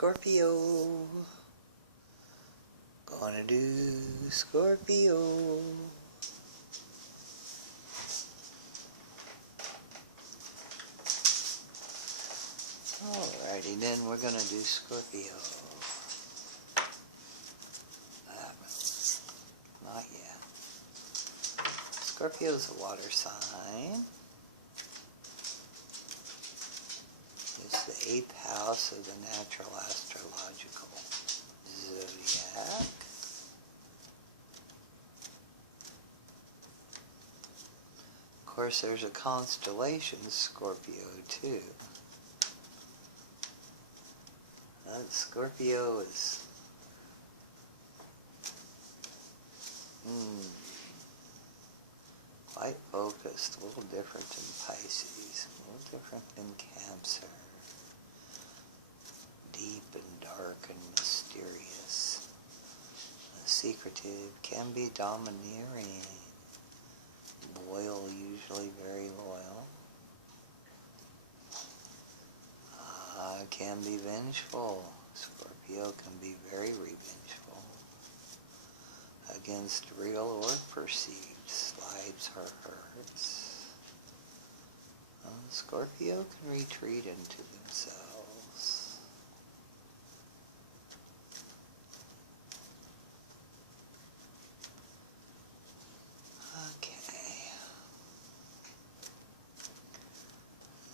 Scorpio. Gonna do Scorpio. Alrighty then, we're gonna do Scorpio. Not yet. Scorpio's a water sign. It's the 8th house of the natural astrological zodiac. Of course, there's a constellation, Scorpio, too. Scorpio is quite focused, a little different than Pisces, a little different than Cancer. Deep and dark and mysterious. Secretive, can be domineering. Loyal, usually very loyal. Can be vengeful. Scorpio can be very revengeful against real or perceived slights or hurts. Scorpio can retreat into themselves. Okay.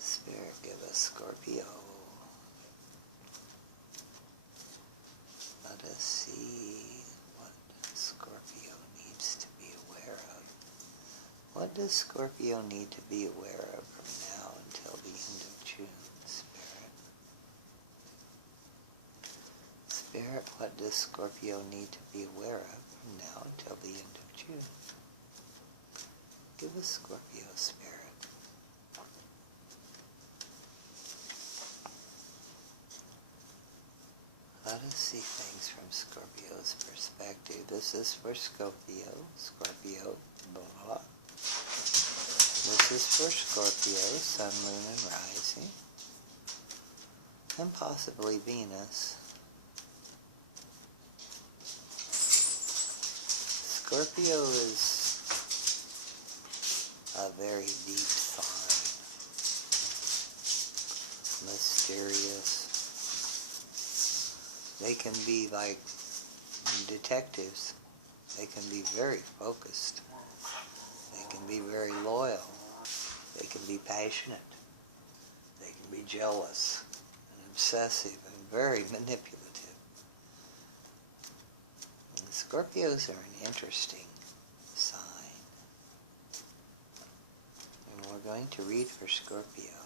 Spirit, give us Scorpio. Let us see what Scorpio needs to be aware of. What does Scorpio need to be aware of from now until the end of June, Spirit? Spirit, what does Scorpio need to be aware of from now until the end of June? Give us Scorpio, Spirit. Let us see things from Scorpio's perspective. This is for Scorpio, blah. This is for Scorpio, Sun, Moon, and Rising, and possibly Venus. Scorpio is a very deep sign, mysterious. They can be like detectives. They can be very focused. They can be very loyal. They can be passionate. They can be jealous and obsessive and very manipulative. And Scorpios are an interesting sign. And we're going to read for Scorpio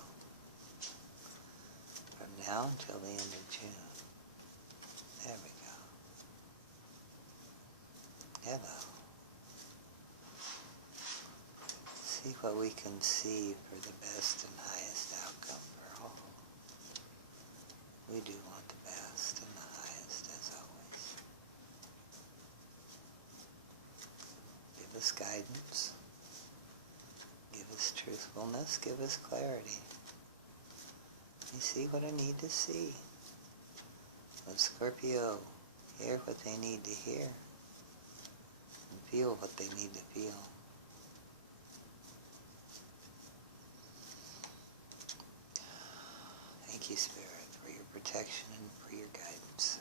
from now until the end of June. There we go. Hello. See what we can see for the best and highest outcome for all. We do want the best and the highest as always. Give us guidance. Give us truthfulness. Give us clarity. You see what I need to see. Let Scorpio hear what they need to hear and feel what they need to feel. Thank you, Spirit, for your protection and for your guidance.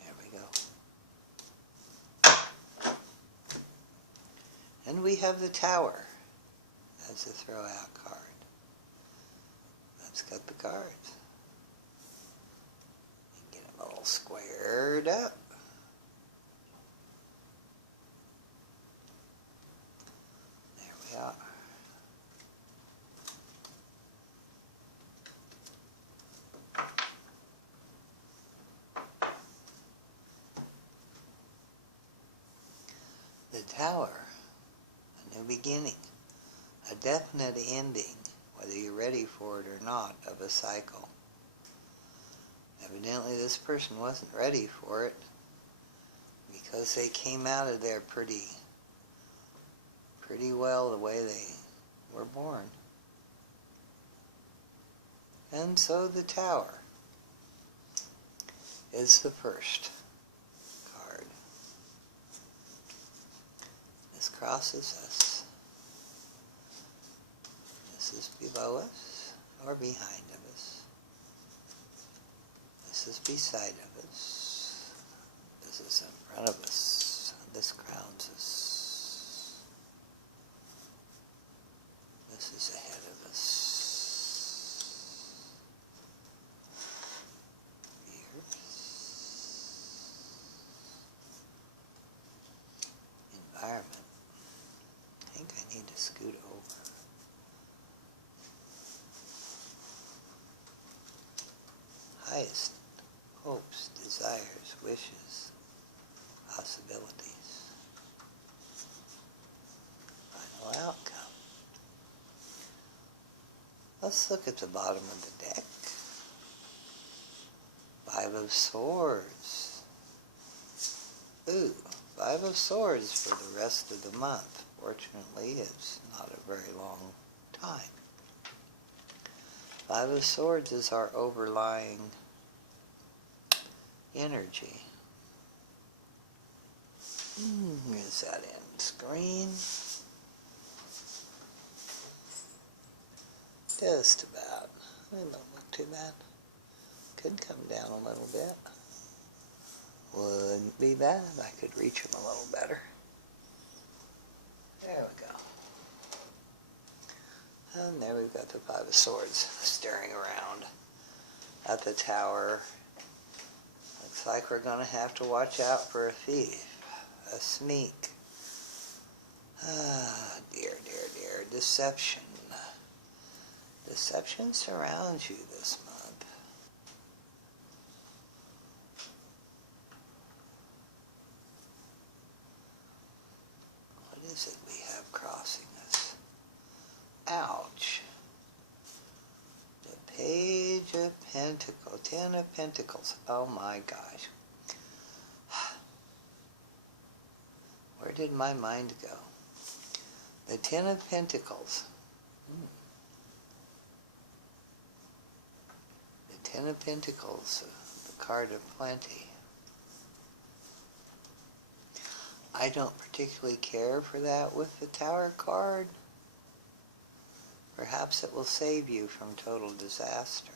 There we go. And we have the Tower as a throw-out card. Let's cut the cards. Get them all squared up. There we are. The Tower, a new beginning. A definite ending, whether you're ready for it or not, of a cycle. Evidently this person wasn't ready for it because they came out of there pretty well the way they were born. And so the Tower is the first card. This crosses us. This is below us or behind of us. This is beside of us. This is in front of us. This crowns us. This is ahead of us. Environment. I think I need to scoot over. Highest hopes, desires, wishes, possibilities. Final outcome. Let's look at the bottom of the deck. Five of Swords. Ooh, Five of Swords for the rest of the month. Fortunately, it's not a very long time. Five of Swords is our overlying energy. Is that end screen? Just about. It don't look too bad. Could come down a little bit. Wouldn't be bad. I could reach them a little better. There we go. And there we've got the Five of Swords staring around at the Tower. Looks like we're going to have to watch out for a thief, a sneak. Ah, dear, dear, dear. Deception. Deception surrounds you this month. What is it we have crossing us? Ouch. The Page of Pentacles. Ten of Pentacles. Oh my gosh. Where did my mind go? The Ten of Pentacles. The Ten of Pentacles. The card of plenty. I don't particularly care for that with the Tower card. Perhaps it will save you from total disaster.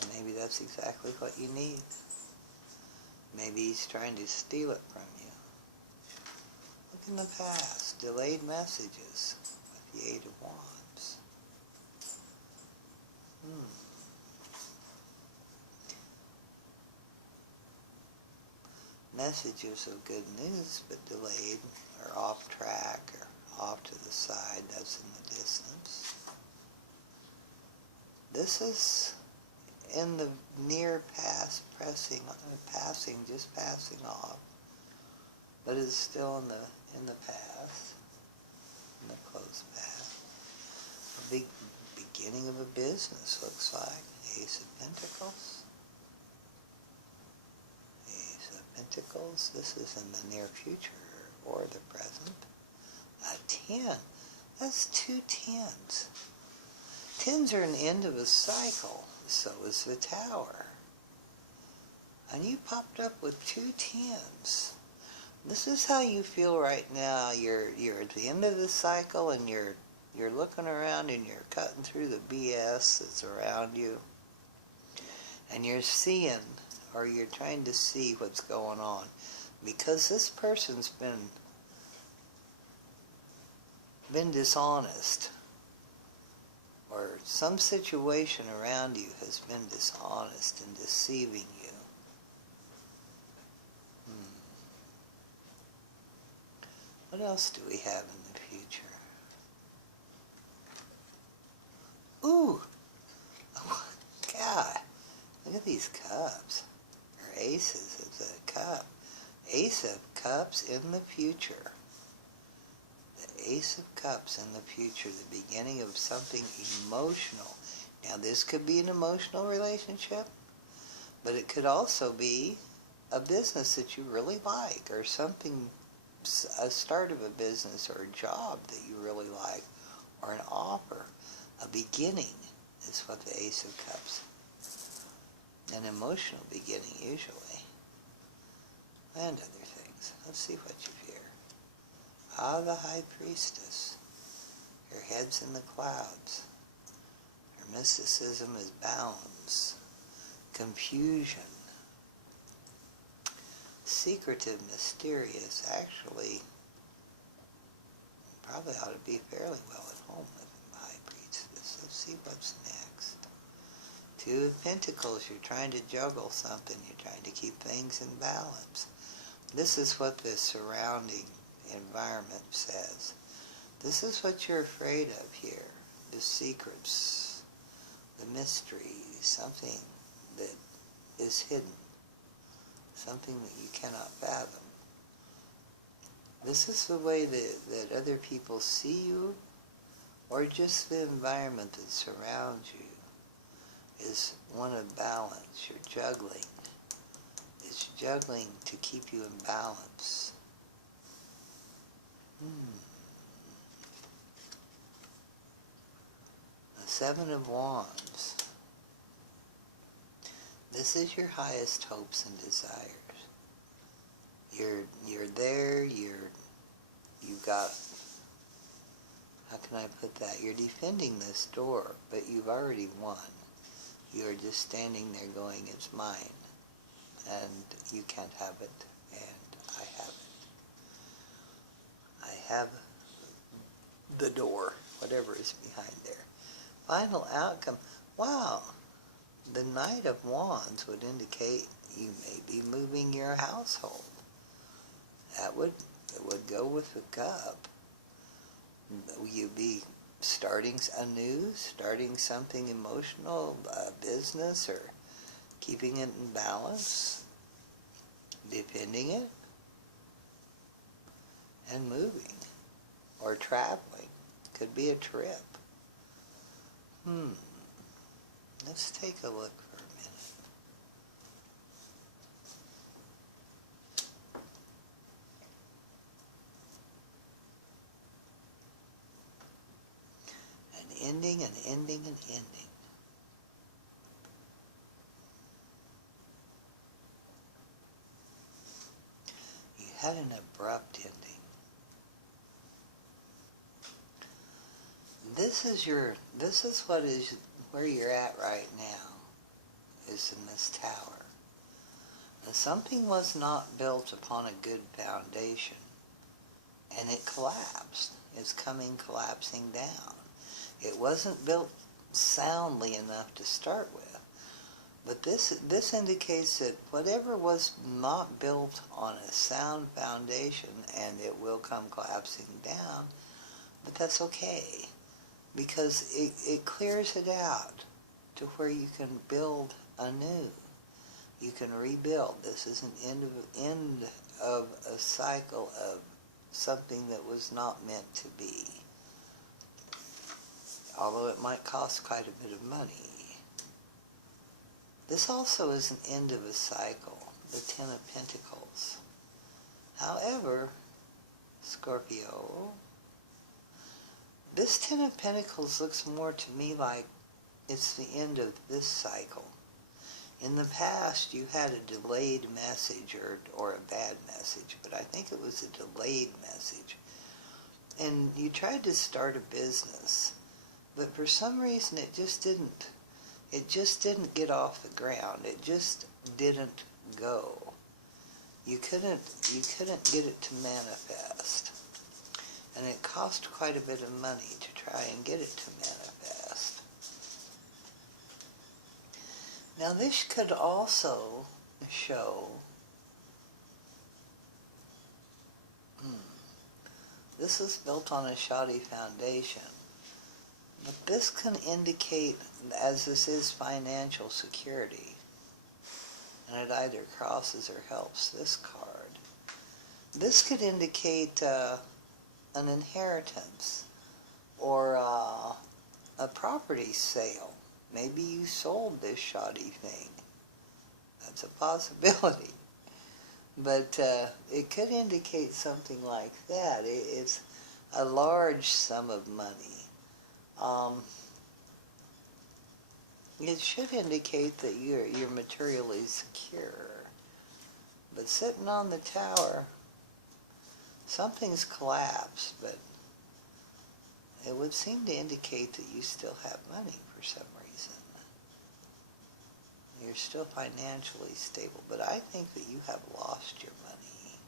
And maybe that's exactly what you need. Maybe he's trying to steal it from you. Look in the past. Delayed messages with the Eight of Wands. Messages of good news, but delayed or off track or off to the side. That's in the distance. This is in the near past, just passing off, but it's still in the past, in the close past. A big beginning of a business, looks like. Ace of Pentacles. Ace of Pentacles. This is in the near future or the present. A 10. That's two tens. Tens are an end of a cycle. So is the Tower. And you popped up with two tens. This is how you feel right now. You're at the end of the cycle and you're looking around and you're cutting through the BS that's around you. And you're seeing, or you're trying to see what's going on. Because this person's been dishonest. Or some situation around you has been dishonest and deceiving you. What else do we have in the future? Ooh! Oh, God! Look at these cups. Or aces of the cup. Ace of Cups in the future. The Ace of Cups in the future. The beginning of something emotional. Now this could be an emotional relationship, but it could also be a business that you really like, or something, a start of a business or a job that you really like, or an offer. A beginning is what the Ace of Cups. An emotional beginning, usually. And other things. Let's see what you fear. Ah, the High Priestess. Her head's in the clouds. Her mysticism is bounds. Confusion. Secretive, mysterious. Actually, probably ought to be fairly well at home with the High Priestess. Let's see what's next. Two of Pentacles. You're trying to juggle something. You're trying to keep things in balance. This is what the surrounding environment says. This is what you're afraid of here. The secrets, the mystery, something that is hidden, something that you cannot fathom. This is the way that other people see you, or just the environment that surrounds you is one of balance. You're juggling. It's juggling to keep you in balance. The Seven of Wands. This is your highest hopes and desires. You're there, you've got, how can I put that? You're defending this door, but you've already won. You're just standing there going, it's mine. And you can't have it, and I have it. I have the door, whatever is behind there. Final outcome. Wow. The Knight of Wands would indicate you may be moving your household. It would go with the cup. You'd be starting anew, starting something emotional, business, or keeping it in balance, defending it, and moving, or traveling. Could be a trip. Let's take a look for a minute. An ending, an ending, an ending. You had an abrupt ending. This is where you're at right now, is in this tower. Now, something was not built upon a good foundation, and it collapsed. It's collapsing down. It wasn't built soundly enough to start with. But this indicates that whatever was not built on a sound foundation, and it will come collapsing down, but that's okay. Because it clears it out to where you can build anew. You can rebuild. This is an end of a cycle of something that was not meant to be. Although it might cost quite a bit of money. This also is an end of a cycle, the Ten of Pentacles. However, Scorpio, this Ten of Pentacles looks more to me like it's the end of this cycle. In the past, you had a delayed message or a bad message, but I think it was a delayed message. And you tried to start a business, but for some reason it just didn't get off the ground. It just didn't go. You couldn't get it to manifest. And it cost quite a bit of money to try and get it to manifest. Now this could also show, this is built on a shoddy foundation, but this can indicate, as this is financial security, and it either crosses or helps this card, this could indicate an inheritance or a property sale. Maybe you sold this shoddy thing. That's a possibility. But it could indicate something like that. It's a large sum of money It should indicate that you're materially secure. But sitting on the Tower, something's collapsed, but it would seem to indicate that you still have money for some reason. You're still financially stable, but I think that you have lost your money,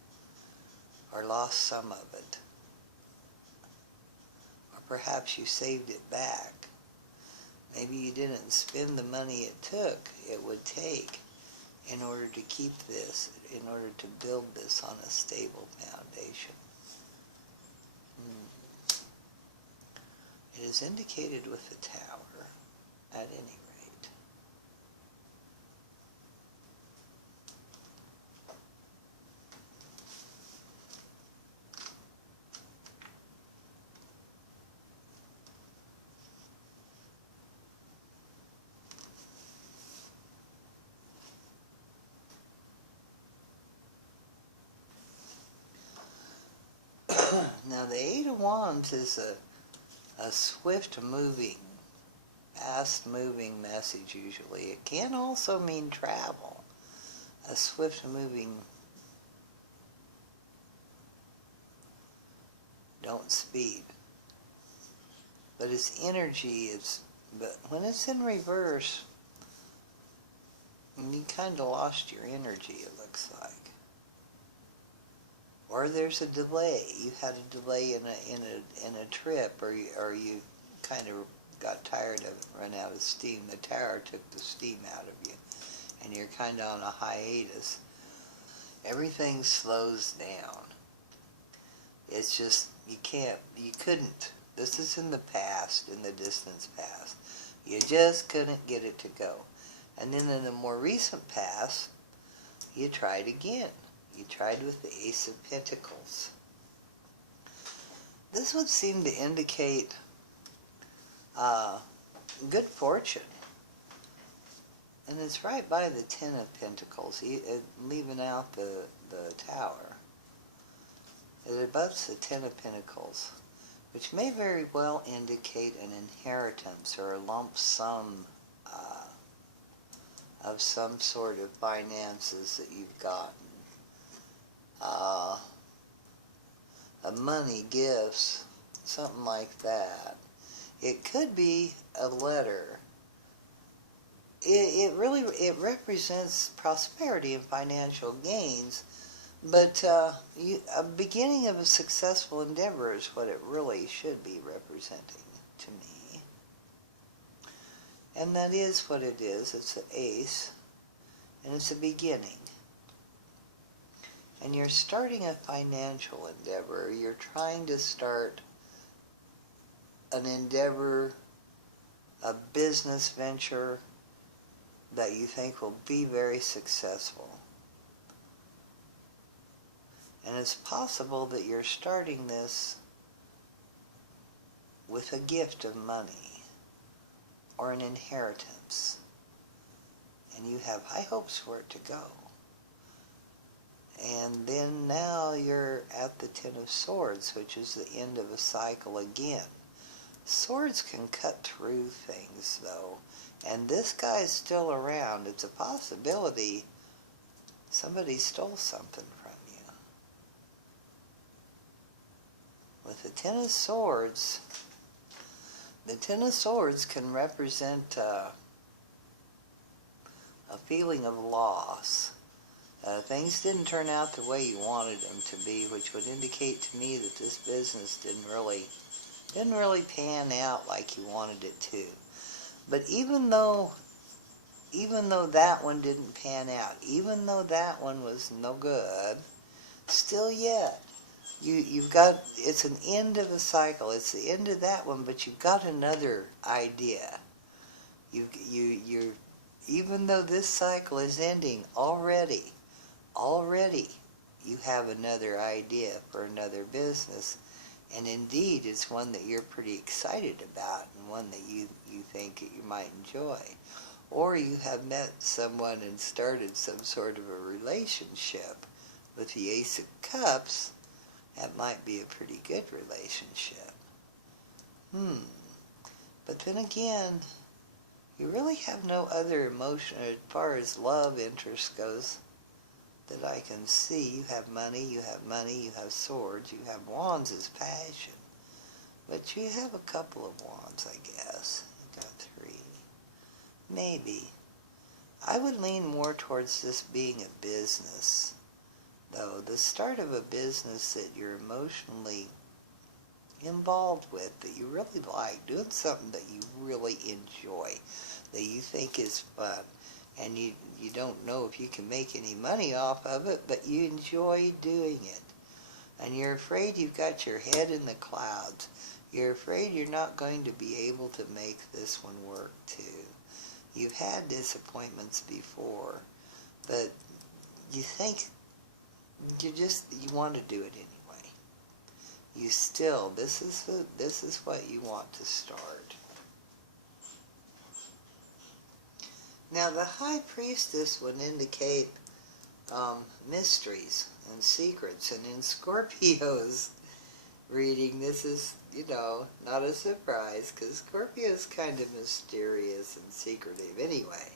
or lost some of it. Or perhaps you saved it back. Maybe you didn't spend the money it would take in order to keep this, in order to build this on a stable foundation. It is indicated with the Tower, at any rate. Now the Eight of Wands is a swift-moving, fast-moving message usually. It can also mean travel. A swift-moving, don't speed. But its energy is, but when it's in reverse, you kind of lost your energy, it looks like. Or there's a delay. You had a delay in a trip, or you kind of got tired of it, run out of steam. The Tower took the steam out of you, and you're kind of on a hiatus. Everything slows down. It's just, you couldn't. This is in the past, in the distant past. You just couldn't get it to go. And then in the more recent past, you tried again. You tried with the Ace of Pentacles. This would seem to indicate good fortune. And it's right by the Ten of Pentacles, leaving out the Tower. It abuts the Ten of Pentacles, which may very well indicate an inheritance or a lump sum of some sort of finances that you've gotten. Money, gifts, something like that. It could be a letter. It represents prosperity and financial gains, but a beginning of a successful endeavor is what it really should be representing to me. And that is what it is. It's an ace, and it's a beginning. And you're starting a financial endeavor. You're trying to start an endeavor, a business venture that you think will be very successful. And it's possible that you're starting this with a gift of money or an inheritance. And you have high hopes for it to go. And then now you're at the Ten of Swords, which is the end of a cycle again. Swords can cut through things, though. And this guy's still around. It's a possibility somebody stole something from you. With the Ten of Swords, the Ten of Swords can represent a feeling of loss. Things didn't turn out the way you wanted them to be, which would indicate to me that this business didn't really pan out like you wanted it to. But even though that one didn't pan out, even though that one was no good, still yet, you've got, it's an end of a cycle. It's the end of that one, but you've got another idea. You're even though this cycle is ending already you have another idea for another business, and indeed it's one that you're pretty excited about and one that you think that you might enjoy. Or you have met someone and started some sort of a relationship. With the Ace of Cups, that might be a pretty good relationship. But then again, you really have no other emotion as far as love interest goes that I can see. You have money, you have swords, you have wands as passion. But you have a couple of wands, I guess. You got 3. Maybe. I would lean more towards this being a business, though. The start of a business that you're emotionally involved with, that you really like, doing something that you really enjoy, that you think is fun, and you don't know if you can make any money off of it, but you enjoy doing it. And you're afraid you've got your head in the clouds. You're afraid you're not going to be able to make this one work too. You've had disappointments before, but you think you want to do it anyway. You still, this is what you want to start. Now the High Priestess would indicate mysteries and secrets, and in Scorpio's reading, this is, not a surprise, because Scorpio is kind of mysterious and secretive anyway.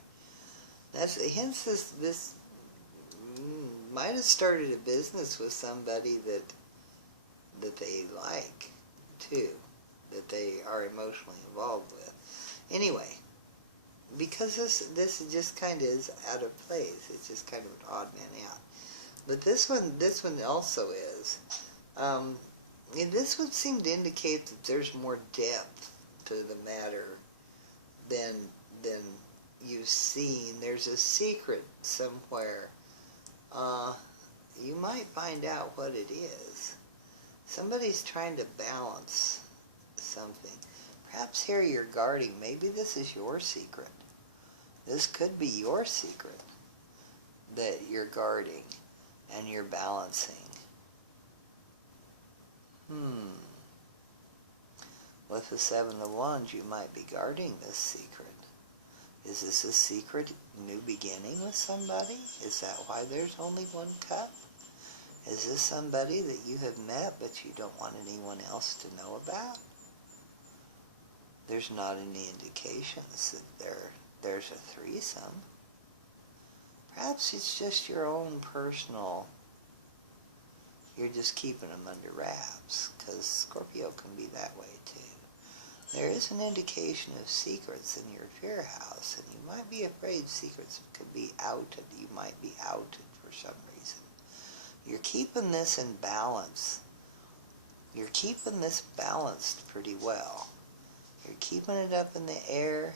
Hence this might have started a business with somebody that they like, too, that they are emotionally involved with. Anyway, because this just kind of is out of place. It's just kind of an odd man out. But this one also is. And this would seem to indicate that there's more depth to the matter than you've seen. There's a secret somewhere. You might find out what it is. Somebody's trying to balance something. Perhaps here you're guarding. Maybe this is your secret. This could be your secret that you're guarding and you're balancing. With the 7 of Wands, you might be guarding this secret. Is this a secret new beginning with somebody? Is that why there's only 1 cup? Is this somebody that you have met but you don't want anyone else to know about? There's not any indications that there's a threesome. Perhaps it's just your own personal, you're just keeping them under wraps, because Scorpio can be that way too. There is an indication of secrets in your fear house, and you might be afraid secrets could be outed. You might be outed for some reason. You're keeping this in balance. You're keeping this balanced pretty well. You're keeping it up in the air.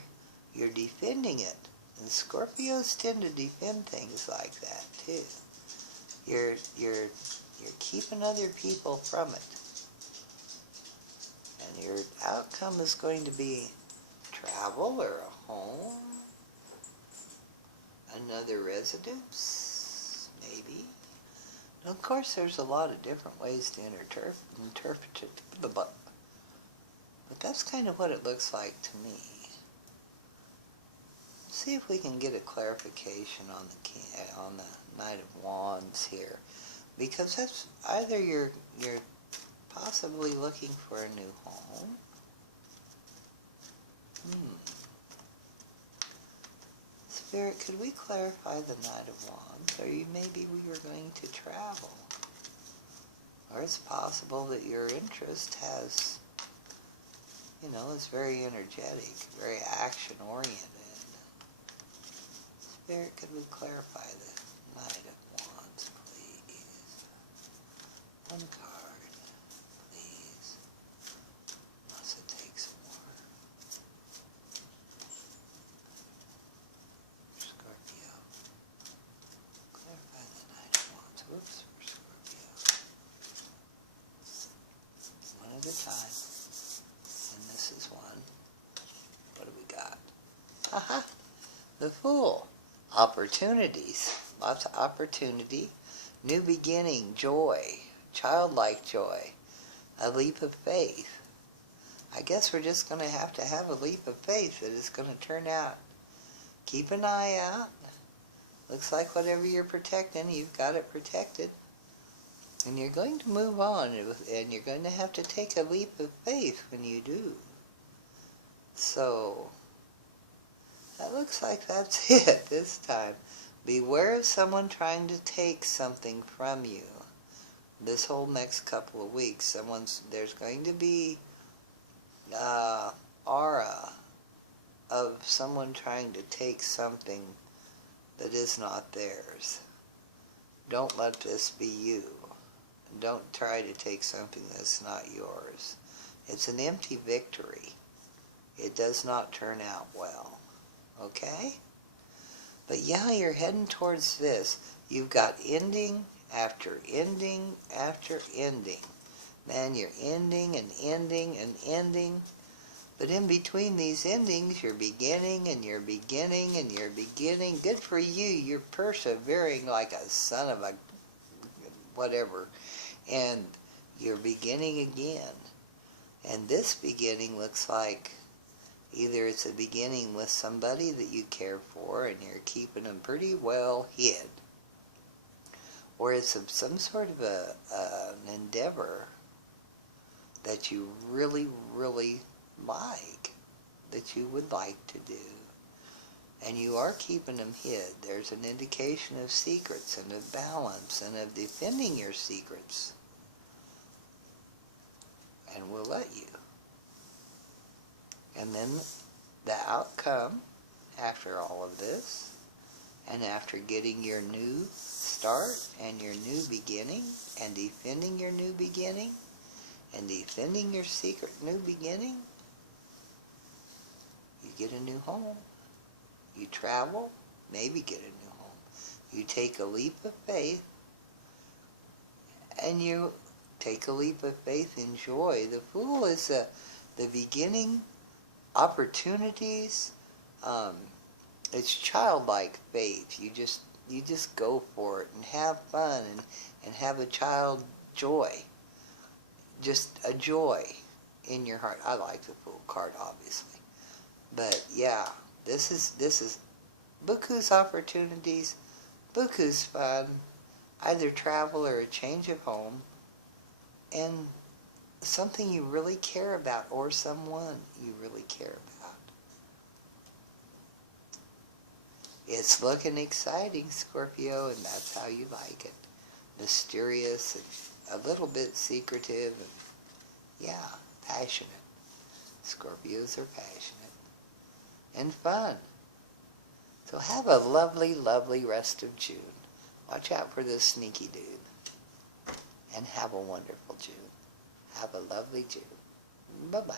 You're defending it. And Scorpios tend to defend things like that too. You're keeping other people from it. And your outcome is going to be travel or a home, another residence, maybe. And of course, there's a lot of different ways to interpret it, but that's kind of what it looks like to me. See if we can get a clarification on the Knight of Wands here, because that's either you're possibly looking for a new home. Spirit, could we clarify the Knight of Wands? Or maybe we were going to travel. Or it's possible that your interest has, is very energetic, very action-oriented. Spirit, could we clarify the Knight of Wands, please? 1 card, please. Unless it takes more. Scorpio. Clarify the Knight of Wands. Whoops, for Scorpio. 1 at a time. And this is 1. What do we got? Aha! The Fool. Opportunities. Lots of opportunity. New beginning. Joy. Childlike joy. A leap of faith. I guess we're just going to have a leap of faith that it's going to turn out. Keep an eye out. Looks like whatever you're protecting, you've got it protected. And you're going to move on, and you're going to have to take a leap of faith when you do. So, that looks like that's it this time. Beware of someone trying to take something from you. This whole next couple of weeks, there's going to be aura of someone trying to take something that is not theirs. Don't let this be you. Don't try to take something that's not yours. It's an empty victory. It does not turn out well. Okay? But yeah, you're heading towards this. You've got ending after ending after ending. Man, you're ending and ending and ending. But in between these endings, you're beginning and you're beginning and you're beginning. Good for you. You're persevering like a son of a whatever. And you're beginning again. And this beginning looks like either it's a beginning with somebody that you care for and you're keeping them pretty well hid. Or it's some sort of an endeavor that you really, really like, that you would like to do. And you are keeping them hid. There's an indication of secrets and of balance and of defending your secrets. And we'll let you. And then the outcome after all of this, and after getting your new start and your new beginning, and defending your new beginning, and defending your secret new beginning, you get a new home. You travel, maybe get a new home. You take a leap of faith, and you take a leap of faith in joy. The Fool is the beginning, opportunities. It's childlike faith. You just go for it and have fun and have a child joy. Just a joy in your heart. I like the Fool card, obviously. But yeah, this is buku's opportunities, buku's fun, either travel or a change of home, and something you really care about, or someone you really care about. It's looking exciting, Scorpio, and that's how you like it. Mysterious, and a little bit secretive, and yeah, passionate. Scorpios are passionate. And fun. So have a lovely, lovely rest of June. Watch out for this sneaky dude. And have a wonderful June. Have a lovely June. Bye-bye.